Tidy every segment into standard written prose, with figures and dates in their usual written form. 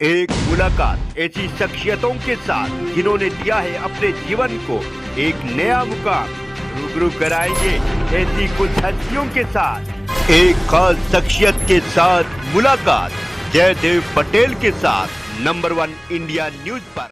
एक मुलाकात ऐसी शख्सियतों के साथ जिन्होंने दिया है अपने जीवन को एक नया मुकाम। रूबरू कराएंगे ऐसी कुछ हस्तियों के साथ एक खास शख्सियत के साथ मुलाकात जयदेव पटेल के साथ नंबर 1 इंडिया न्यूज पर।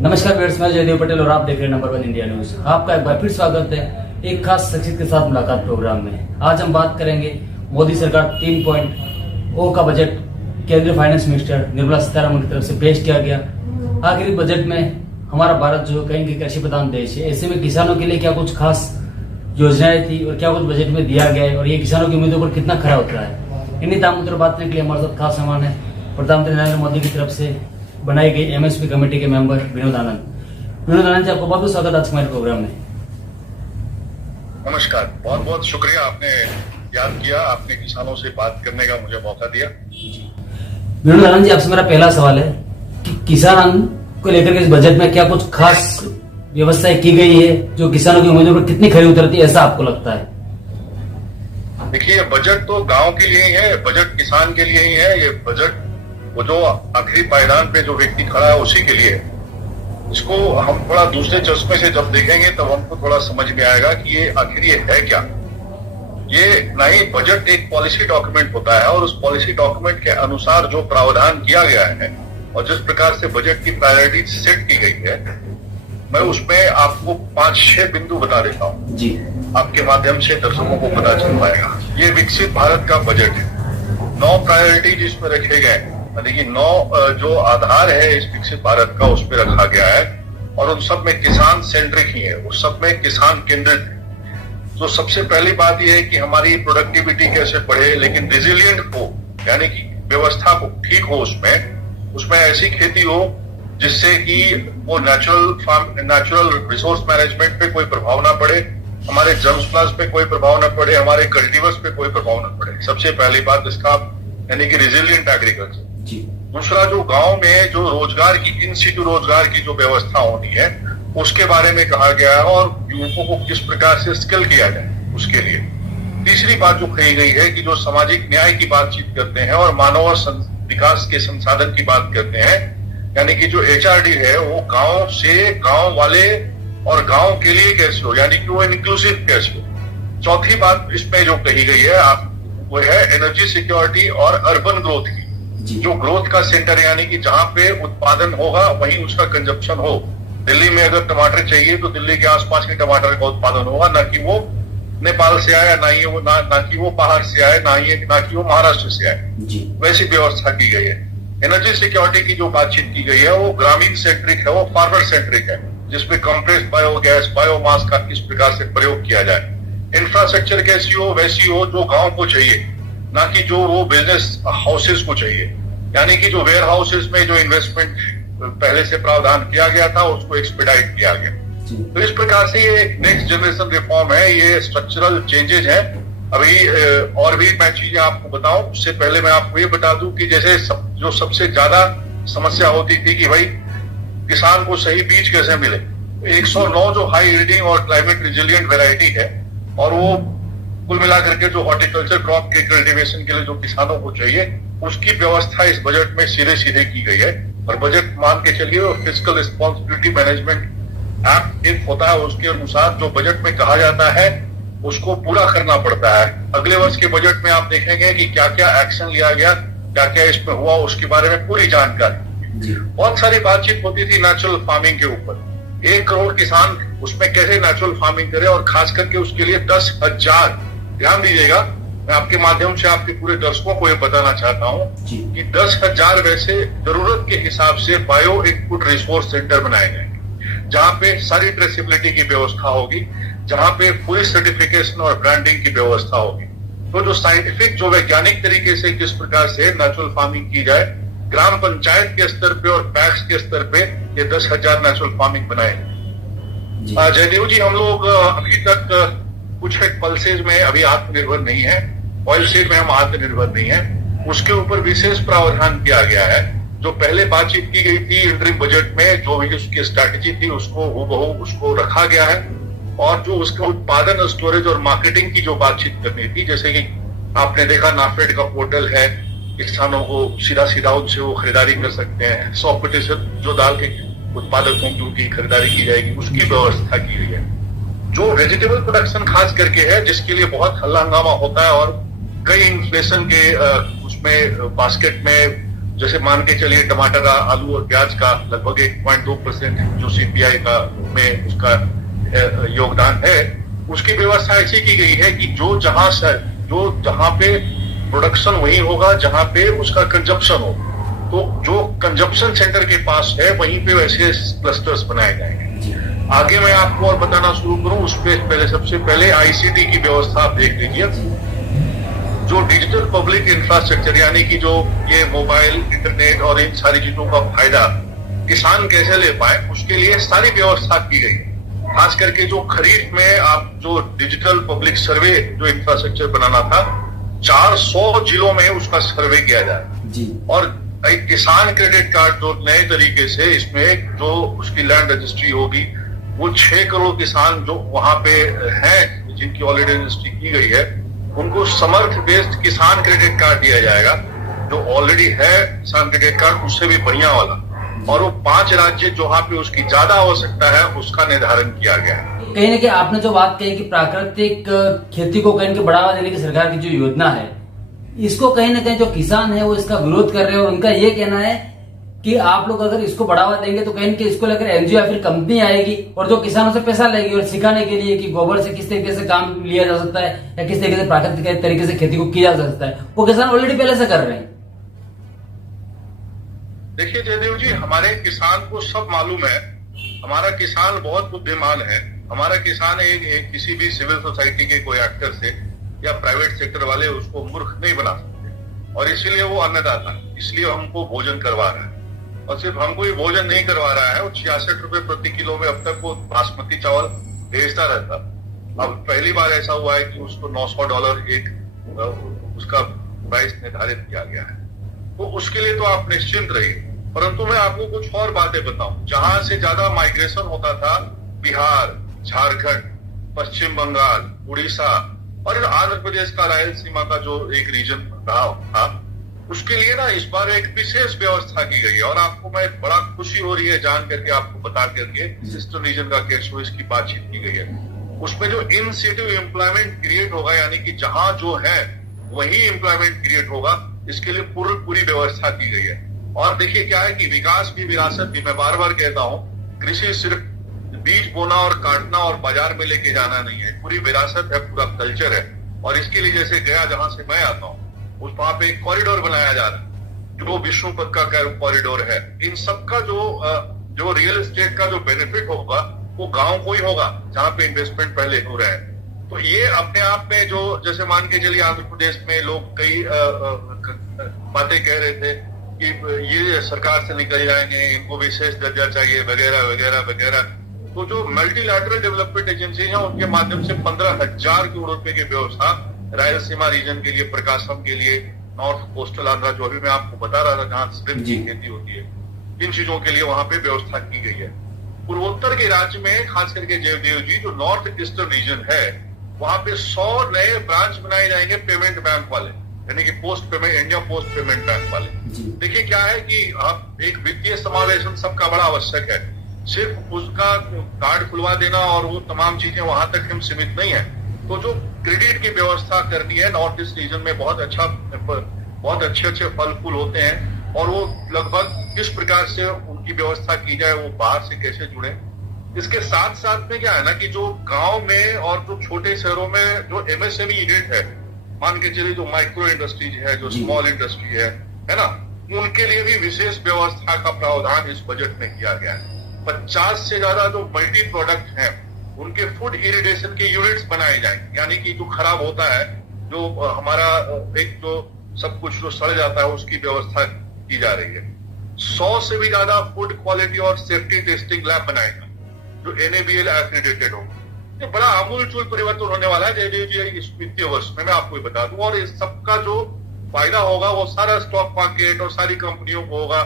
नमस्कार व्यूअर्स, मैं जयदेव पटेल और आप देख रहे हैं नंबर 1 इंडिया न्यूज। आपका एक बार फिर स्वागत है एक खास शख्सियत के साथ मुलाकात प्रोग्राम में। आज हम बात करेंगे मोदी सरकार 3.0 का बजट केंद्रीय फाइनेंस मिनिस्टर निर्मला सीतारमण की तरफ से पेश किया गया। आखिरी बजट में हमारा भारत जो कहेंगे कृषि प्रधान देश है, ऐसे में किसानों के लिए क्या कुछ खास योजनाएं थी और क्या कुछ बजट में दिया गया है और ये किसानों की उम्मीदों पर कितना खरा उतरा है। इन्हीं तमाम मुद्दों बात करने के लिए हमारे साथ खास मेहमान है प्रधानमंत्री नरेंद्र मोदी की तरफ से बनाई गई एमएसपी कमेटी के मेंबर विनोद आनंद। विनोद आनंद जी, आपको बहुत बहुत स्वागत आज हमारे प्रोग्राम में। नमस्कार, बहुत बहुत शुक्रिया, आपने याद किया, आपने किसानों से बात करने का मुझे मौका दिया। विनोद आनंद जी, आपसे मेरा पहला सवाल है कि किसान को लेकर के इस बजट में क्या कुछ खास व्यवस्थाएं की गई है जो किसानों की उम्मीदों पर कितनी खरी उतरती है, ऐसा आपको लगता है? देखिए, बजट तो गांव के लिए ही है, बजट किसान के लिए ही है। ये बजट वो जो आखिरी पायदान पे जो व्यक्ति खड़ा है उसी के लिए है। इसको हम थोड़ा दूसरे चश्मे से जब देखेंगे तब हमको थोड़ा समझ में आएगा कि ये आखिर ये है क्या। ये नहीं, बजट एक पॉलिसी डॉक्यूमेंट होता है और उस पॉलिसी डॉक्यूमेंट के अनुसार जो प्रावधान किया गया है और जिस प्रकार से बजट की प्रायोरिटी सेट की गई है, मैं उसमें आपको 5-6 बिंदु बता देता हूँ जी, आपके माध्यम से दर्शकों को पता चल पाएगा। ये विकसित भारत का बजट है। 9 प्रायोरिटी जिसमें रखे गए, यानी कि 9 जो आधार है इस विकसित भारत का उस पर रखा गया है और उन सब में किसान सेंट्रिक ही है, उस सब में किसान केंद्रित है। तो सबसे पहली बात यह है कि हमारी प्रोडक्टिविटी कैसे बढ़े लेकिन रिजिलियंट हो, यानी कि व्यवस्था को ठीक हो, उसमें ऐसी खेती हो जिससे कि वो नेचुरल रिसोर्स मैनेजमेंट पे कोई प्रभाव ना पड़े, हमारे जर्मस्प्लास्ट पे कोई प्रभाव ना पड़े, हमारे कल्टीवर्स पे कोई प्रभाव ना पड़े। सबसे पहली बात इसका, यानी कि रिजिलियंट एग्रीकल्चर। दूसरा, जो गांव में जो रोजगार की इन सिटू रोजगार की जो व्यवस्था होनी है उसके बारे में कहा गया है और युवकों को किस प्रकार से स्किल किया जाए उसके लिए। तीसरी बात जो कही गई है कि जो सामाजिक न्याय की बातचीत करते हैं और मानव विकास के संसाधन की बात करते हैं, यानी कि जो एचआरडी है वो गांव से गांव वाले और गांव के लिए कैसे हो, यानी कि वो इंक्लूसिव कैसे हो। चौथी बात इसमें जो कही गई है वो है एनर्जी सिक्योरिटी और अर्बन ग्रोथ की, जो ग्रोथ का सेंटर, यानी कि जहां पे उत्पादन होगा वहीं उसका कंजप्शन हो। दिल्ली में अगर टमाटर चाहिए तो दिल्ली के आसपास के टमाटर का उत्पादन होगा, ना कि वो नेपाल से आए, ना कि वो बाहर से आए, ना कि वो महाराष्ट्र से आए। वैसी व्यवस्था की गई है। एनर्जी सिक्योरिटी की जो बातचीत की गई है वो ग्रामीण सेंट्रिक है, वो फार्मर सेंट्रिक है, जिसमें कंप्रेस्ड बायोगैस, बायोमास का किस प्रकार से प्रयोग किया जाए। इंफ्रास्ट्रक्चर कैसी हो, वैसी हो जो गांव को चाहिए, ना कि जो वो बिजनेस हाउसेस को चाहिए, यानी कि जो वेयर हाउसेस में जो इन्वेस्टमेंट पहले से प्रावधान किया गया था उसको एक्सपेडाइट किया गया। तो इस प्रकार से ये नेक्स्ट जनरेशन रिफॉर्म है, ये स्ट्रक्चरल चेंजेस है। अभी और भी मैं चीजें आपको बताऊं, उससे पहले मैं आपको ये बता दूं कि जैसे जो सबसे ज्यादा समस्या होती थी कि भाई किसान को सही बीज कैसे मिले, 109 जो हाई रीडिंग और क्लाइमेट रिजिलियंट वेराइटी है और वो कुल मिलाकर के जो हॉर्टिकल्चर क्रॉप के कल्टीवेशन के लिए जो किसानों को चाहिए उसकी व्यवस्था इस बजट में सीधे सीधे की गई है। और बजट मान के चलिए फिस्कल रिस्पॉन्सिबिलिटी मैनेजमेंट एक्ट एक होता है, उसके अनुसार जो बजट में कहा जाता है उसको पूरा करना पड़ता है। अगले वर्ष के बजट में आप देखेंगे कि क्या क्या एक्शन लिया गया, क्या क्या इसमें हुआ, उसके बारे में पूरी जानकारी। बहुत सारी बातचीत होती थी नेचुरल फार्मिंग के ऊपर। 1 करोड़ किसान उसमें कैसे नेचुरल फार्मिंग करे और खास करके उसके लिए 10,000, ध्यान दीजिएगा, मैं आपके माध्यम से आपके पूरे दर्शकों को ये बताना चाहता हूँ कि 10,000 वैसे जरूरत के हिसाब से बायो इनपुट रिसोर्स सेंटर बनाए गए, जहाँ पे सारी ट्रेसेबिलिटी की व्यवस्था होगी, जहाँ पे पूरी सर्टिफिकेशन और ब्रांडिंग की व्यवस्था होगी। तो जो साइंटिफिक, जो वैज्ञानिक तरीके से किस प्रकार से नेचुरल फार्मिंग की जाए, ग्राम पंचायत के स्तर पे और पैक्स के स्तर पे ये 10,000 नेचुरल फार्मिंग बनाए। जयदेव जी, हम लोग अभी तक कुछ पल्सेज में अभी आत्मनिर्भर नहीं है, ऑयल सीड में हम आत्मनिर्भर नहीं है, उसके ऊपर विशेष प्रावधान किया गया है। जो पहले बातचीत की गई थी इंटरिम बजट में, जो भी उसकी स्ट्रैटेजी थी उसको हूबहू उसको रखा गया है और जो उसका उत्पादन, स्टोरेज और मार्केटिंग की जो बातचीत करनी थी, जैसे कि आपने देखा नाफेड का पोर्टल है, किसानों को सीधा सीधा उनसे वो खरीदारी कर सकते हैं। 100% जो दाल के उत्पादकों की उनकी खरीदारी की जाएगी, उसकी व्यवस्था की गई है। जो वेजिटेबल प्रोडक्शन खास करके है, जिसके लिए बहुत हल्ला हंगामा होता है और कई इन्फ्लेशन के उसमें बास्केट में, जैसे मान के चलिए टमाटर, आलू और प्याज का लगभग 1.2% जो CPI का में उसका योगदान है, उसकी व्यवस्था ऐसी की गई है कि जहां पे प्रोडक्शन वही होगा जहां पे उसका कंजप्शन हो। तो जो कंजप्शन सेंटर के पास है वहीं पे वैसे क्लस्टर्स बनाए जाएंगे। आगे मैं आपको और बताना शुरू करूं, उस पे सबसे पहले ICT की व्यवस्था आप देख लीजिए। जो डिजिटल पब्लिक इंफ्रास्ट्रक्चर, यानी कि जो ये मोबाइल, इंटरनेट और इन सारी चीजों का फायदा किसान कैसे ले पाए, उसके लिए सारी व्यवस्था की गई है। खास करके जो खरीफ में आप जो डिजिटल पब्लिक सर्वे जो इंफ्रास्ट्रक्चर बनाना था, 400 जिलों में उसका सर्वे किया जाए। और एक किसान क्रेडिट कार्ड जो नए तरीके से इसमें जो उसकी लैंड रजिस्ट्री होगी, वो 6 करोड़ किसान जो वहां पे हैं जिनकी ऑलरेडी रजिस्ट्री की गई है, उनको समर्थ बेस्ड किसान क्रेडिट कार्ड दिया जाएगा। जो ऑलरेडी है किसान क्रेडिट कार्ड, उससे भी बढ़िया वाला। और वो 5 राज्य जहां पे उसकी ज्यादा आवश्यकता है उसका निर्धारण किया गया है। कहीं ना कहीं आपने जो बात कही कि प्राकृतिक खेती को कहीं ना बढ़ावा देने की सरकार की जो योजना है, इसको कहीं ना कहीं जो किसान है वो इसका विरोध कर रहे हैं। और उनका ये कहना है कि आप लोग अगर इसको बढ़ावा देंगे तो कहीं ना कहीं इसको लेकर NGO या फिर कंपनी आएगी और जो किसानों से पैसा लेगी और सिखाने के लिए कि गोबर से किस तरीके से काम लिया जा सकता है या किस तरीके से प्राकृतिक तरीके से खेती को किया जा सकता है, वो किसान ऑलरेडी पहले से कर रहे हैं। देखिए जयदेव जी, हमारे किसान को सब मालूम है। हमारा किसान बहुत बुद्धिमान है। हमारा किसान एक किसी भी सिविल सोसाइटी के कोई एक्टर से या प्राइवेट सेक्टर वाले उसको मूर्ख नहीं बना सकते। और इसीलिए वो अन्नदाता, इसलिए हमको भोजन करवा रहा है। और सिर्फ हमको ही भोजन नहीं करवा रहा है, वो 66 रुपए प्रति किलो में अब तक वो बासमती चावल भेजता रहता। अब पहली बार ऐसा हुआ है कि उसको $900 एक उसका प्राइस निर्धारित किया गया है। तो उसके लिए तो आप निश्चिंत रहिए। परंतु मैं आपको कुछ और बातें बताऊं। जहां से ज्यादा माइग्रेशन होता था, बिहार, झारखंड, पश्चिम बंगाल, उड़ीसा और आंध्र प्रदेश का रायलसीमा का जो एक रीजन रहा था, उसके लिए ना इस बार एक विशेष व्यवस्था की गई है। और आपको मैं बड़ा खुशी हो रही है जान करके, आपको बता करके, ईस्टर्न रीजन का कैश इसकी बातचीत की गई है। उसमें जो इन सिटू एम्प्लॉयमेंट क्रिएट होगा, यानी कि जहां जो है वही एम्प्लॉयमेंट क्रिएट होगा, इसके लिए पूरी व्यवस्था की गई है। और देखिए क्या है कि विकास भी विरासत भी, मैं बार बार कहता हूं, कृषि सिर्फ बीज बोना और काटना और बाजार में लेके जाना नहीं है, पूरी विरासत है, पूरा कल्चर है। और इसके लिए जैसे गया जहां से मैं आता हूं, उस वहां पे एक कॉरिडोर बनाया जा रहा है जो विष्णुपद का कॉरिडोर है। इन सबका जो रियल एस्टेट का जो बेनिफिट होगा वो गांव को ही होगा जहां पे इन्वेस्टमेंट पहले हो रहा है। तो ये अपने आप में जो, जैसे मान के चलिए आंध्र प्रदेश में लोग कई बातें कह रहे थे कि ये सरकार से निकल जाएंगे, इनको विशेष दर्जा चाहिए वगैरह वगैरह वगैरह। तो जो मल्टीलैटरल डेवलपमेंट एजेंसी है उनके माध्यम से 15,000 करोड़ रुपए की व्यवस्था रायलसीमा रीजन के लिए, प्रकाशम के लिए, नॉर्थ कोस्टल आंध्रा जो अभी मैं आपको बता रहा था जहां श्रिम्प की खेती होती है, इन चीजों के लिए वहां पे व्यवस्था की गई है। पूर्वोत्तर के राज्य में खास करके जयदेव जी, जो नॉर्थ ईस्टर्न रीजन है, वहां पे 100 नए ब्रांच बनाए जाएंगे पेमेंट बैंक वाले, यानी कि post payment, India post payment bank वाले। देखिए क्या है कि आप एक वित्तीय समावेशन सबका बड़ा आवश्यक है। सिर्फ उसका कार्ड खुलवा देना और वो तमाम चीजें वहां तक हम सीमित नहीं है। तो जो क्रेडिट की व्यवस्था करनी है, नॉर्थ ईस्ट रीजन में बहुत अच्छे फल फूल होते हैं। और वो लगभग किस प्रकार से उनकी व्यवस्था की जाए, वो बाहर से कैसे जुड़े। इसके साथ साथ में क्या है ना कि जो गांव में और जो छोटे शहरों में जो MSME यूनिट है, मान के चलिए जो माइक्रो इंडस्ट्रीज है, जो स्मॉल इंडस्ट्री है ना, उनके लिए भी विशेष व्यवस्था का प्रावधान इस बजट में किया गया है। 50 से ज्यादा जो मल्टी प्रोडक्ट हैं, उनके फूड इरिडेशन के यूनिट्स बनाए जाएंगे, यानी कि जो खराब होता है, जो हमारा एक जो सब कुछ जो सड़ जाता है, उसकी व्यवस्था की जा रही है। 100 से भी ज्यादा फूड क्वालिटी और सेफ्टी टेस्टिंग लैब बनाएगा जो NABL एक्रेडिटेड होगा। ये बड़ा आमूलचूल परिवर्तन होने वाला है जयदेव जी इस वित्तीय वर्ष में, मैं आपको बता दूं। और इस सबका जो फायदा होगा वो सारा स्टॉक मार्केट और सारी कंपनियों को होगा।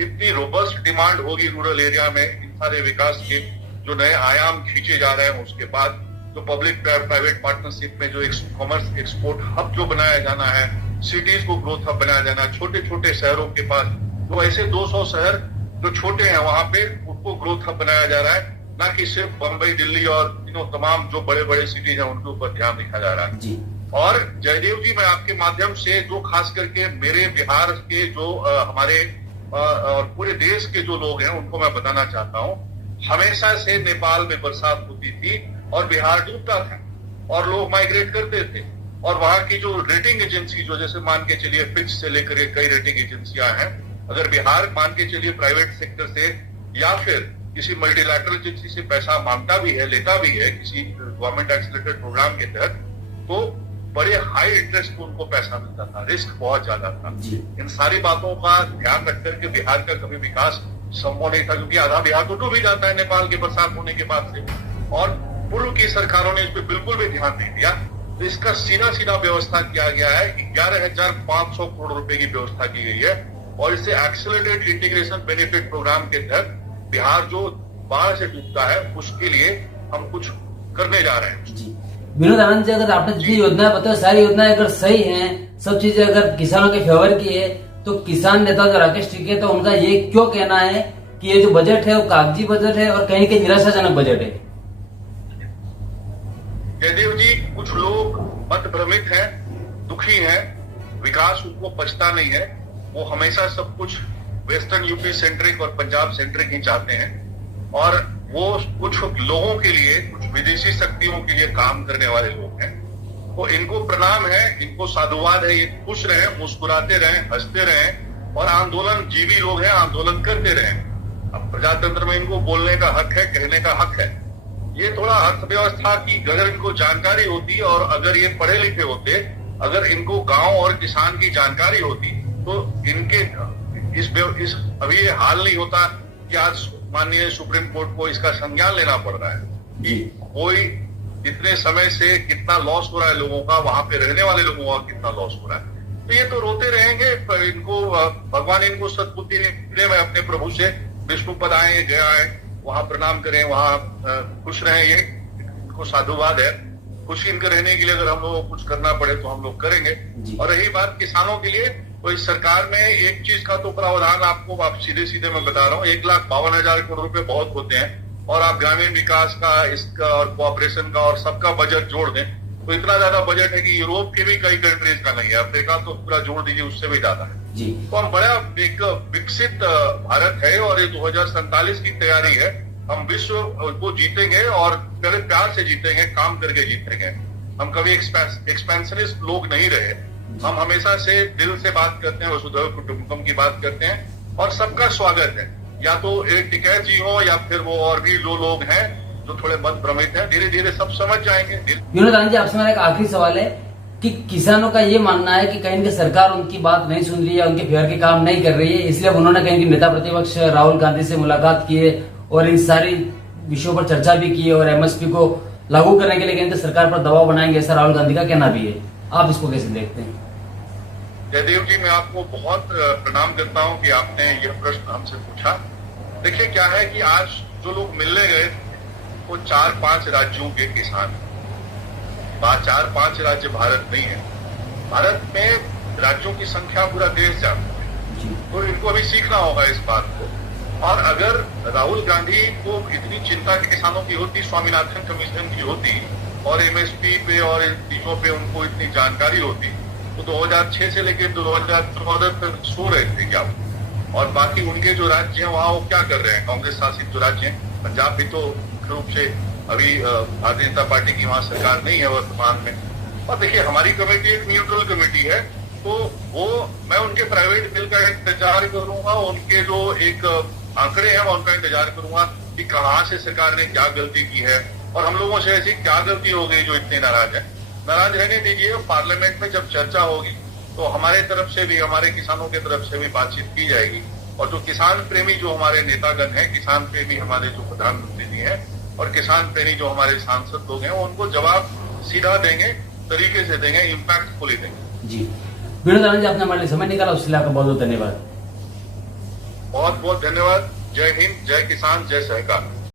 इतनी रोबस्ट डिमांड होगी रूरल एरिया में इन सारे विकास के जो नए आयाम खींचे जा रहे हैं। उसके बाद जो पब्लिक प्राइवेट पार्टनरशिप में जो कॉमर्स एक्सपोर्ट हब जो बनाया जाना है, सिटीज को ग्रोथ हब बनाया जाना, छोटे छोटे शहरों के पास जो ऐसे 200 शहर जो छोटे हैं वहां पे उनको ग्रोथ हब बनाया जा रहा है, ना कि सिर्फ बम्बई, दिल्ली और तमाम जो बड़े बड़े सिटीज हैं उनके ऊपर ध्यान दिखा जा रहा है जी। और जयदेव जी, मैं आपके माध्यम से जो खास करके मेरे बिहार के जो हमारे और पूरे देश के जो लोग हैं उनको मैं बताना चाहता हूँ, हमेशा से नेपाल में बरसात होती थी और बिहार डूबता था और लोग माइग्रेट करते थे और वहां की जो रेटिंग एजेंसी जो जैसे मान के चलिए फिच से लेकर कई रेटिंग एजेंसियां हैं, अगर बिहार मान के चलिए प्राइवेट सेक्टर से या फिर किसी मल्टीलैटरल एजेंसी से पैसा मांगता भी है, लेता भी है किसी गवर्नमेंट एक्सीलरेटेड प्रोग्राम के तहत, तो बड़े हाई इंटरेस्ट पे उनको पैसा मिलता था, रिस्क बहुत ज्यादा था। इन सारी बातों का ध्यान रख करके बिहार का कभी विकास संभव नहीं था, क्योंकि आधा बिहार तो डूब ही जाता है नेपाल के बरसात होने के बाद से, और पूर्व की सरकारों ने इस पर बिल्कुल भी ध्यान नहीं दिया। तो इसका सीधा सीधा व्यवस्था किया गया है, 11,500 करोड़ रुपए की व्यवस्था की गई है और इससे एक्सेलरेटेड इंटीग्रेशन बेनिफिट प्रोग्राम के तहत बिहार जो बाढ़ से डूबता है उसके लिए हम कुछ करने जा रहे हैं। जी विनोद आनंद जी, अगर आपने जितनी योजनाएं बताई सारी योजनाएं अगर सही हैं, सब चीजें अगर किसानों के फेवर की है, तो किसान नेता जो राकेश टिकैत है तो उनका ये क्यों कहना है कि ये जो बजट है वो कागजी बजट है और कहीं कहीं निराशाजनक बजट है? जयदेव जी, कुछ लोग मत भ्रमित हैं, दुखी हैं, विकास उनको पचता नहीं है, वो हमेशा सब कुछ वेस्टर्न यूपी सेंट्रिक और पंजाब सेंट्रिक ही चाहते हैं और वो कुछ लोगों के लिए, कुछ विदेशी शक्तियों के लिए काम करने वाले लोग हैं। तो इनको प्रणाम है, इनको साधुवाद है, ये खुश रहें, मुस्कुराते रहें, हंसते रहें और आंदोलन जीवी लोग हैं, आंदोलन करते रहें। अब प्रजातंत्र में इनको बोलने का हक है, कहने का हक है। ये थोड़ा अर्थव्यवस्था की अगर इनको जानकारी होती और अगर ये पढ़े लिखे होते, अगर इनको गांव और किसान की जानकारी होती तो इनके इस अभी ये हाल नहीं होता कि आज माननीय सुप्रीम कोर्ट को इसका संज्ञान लेना पड़ रहा है कि कोई इतने समय से कितना लॉस हो रहा है लोगों का, वहां पे रहने वाले लोगों का कितना लॉस हो रहा है। तो ये तो रोते रहेंगे, पर इनको भगवान इनको सद्बुद्धि दे। मैं अपने प्रभु से विष्णु पद आए, जय आए, वहां प्रणाम करें, वहां खुश रहें, ये इनको साधुवाद है। खुश इनके रहने के लिए अगर हम लोग को कुछ करना पड़े तो हम लोग करेंगे। और रही बात किसानों के लिए, तो इस सरकार में एक चीज का तो प्रावधान आपको आप सीधे सीधे मैं बता रहा हूँ, 1,52,000 करोड़ रुपए बहुत होते हैं और आप ग्रामीण विकास का, इसका और कोऑपरेशन का और सबका बजट जोड़ दें तो इतना ज्यादा बजट है कि यूरोप के भी कई कंट्रीज का नहीं है। अफ्रीका तो पूरा जोड़ दीजिए, उससे भी ज्यादा है जी। तो हम बड़ा एक विकसित भारत है और ये 2047 की तैयारी है। हम विश्व को जीतेंगे और पहले प्यार से जीतेंगे, काम करके जीतेंगे। हम कभी एक्सपेंशनिस्ट लोग नहीं रहे, हम हमेशा से दिल से बात करते हैं, वसुधैव कुटुंबकम की बात करते हैं और सबका स्वागत है। या तो एक टिकैत जी हो या फिर वो और भी लोग हैं जो थोड़े मत भ्रमित हैं, धीरे धीरे सब समझ जाएंगे। विनोद आनंद जी, आपसे मेरा एक आखिरी सवाल है कि किसानों का ये मानना है कि कहीं की सरकार उनकी बात नहीं सुन रही है, उनके फेवर के काम नहीं कर रही है, इसलिए उन्होंने कहीं की नेता प्रतिपक्ष राहुल गांधी से मुलाकात की है और इन सारी विषयों पर चर्चा भी की है और एमएसपी को लागू करने के लिए कहीं सरकार पर दबाव बनाएंगे, ऐसा राहुल गांधी का कहना भी है। आप इसको कैसे देखते हैं? जयदेव जी, मैं आपको बहुत प्रणाम करता हूं कि आपने यह प्रश्न हमसे पूछा। देखिए क्या है कि आज जो लोग मिलने गए वो 4-5 राज्यों के किसान, 4-5 राज्य भारत नहीं है। भारत में राज्यों की संख्या पूरा देश जानता है, तो इनको अभी सीखना होगा इस बात को। और अगर राहुल गांधी को इतनी चिंता किसानों की होती, स्वामीनाथन कमीशन की होती और एमएसपी पे और इन चीजों पे उनको इतनी जानकारी होती तो 2006 से लेकर 2014 तक सो रहे थे क्या? और बाकी उनके जो राज्य हैं वहां वो क्या कर रहे हैं? कांग्रेस शासित जो राज्य हैं, पंजाब भी तो मुख्य रूप से अभी भारतीय जनता पार्टी की वहां सरकार नहीं है वर्तमान में। और देखिए हमारी कमेटी एक न्यूट्रल कमेटी है, तो वो मैं उनके प्राइवेट बिल का इंतजार करूंगा, उनके जो एक आंकड़े हैं मैं उनका इंतजार करूंगा कि कहाँ से सरकार ने क्या गलती की है और हम लोगों से ऐसी क्या गलती हो गई जो इतने नाराज है। नाराज रहने दीजिए, पार्लियामेंट में जब चर्चा होगी तो हमारे तरफ से भी, हमारे किसानों की तरफ से भी बातचीत की जाएगी और जो किसान प्रेमी जो हमारे नेतागण हैं, किसान प्रेमी हमारे जो प्रधानमंत्री जी हैं और किसान प्रेमी जो हमारे सांसद लोग हैं, उनको जवाब सीधा देंगे, तरीके से देंगे, इम्पैक्टफुली देंगे। जी विनोद आनंद जी, आपने हमारे लिए समय निकाला, उसके लिए आपका बहुत बहुत धन्यवाद। बहुत बहुत धन्यवाद। जय हिंद, जय किसान, जय सहकार।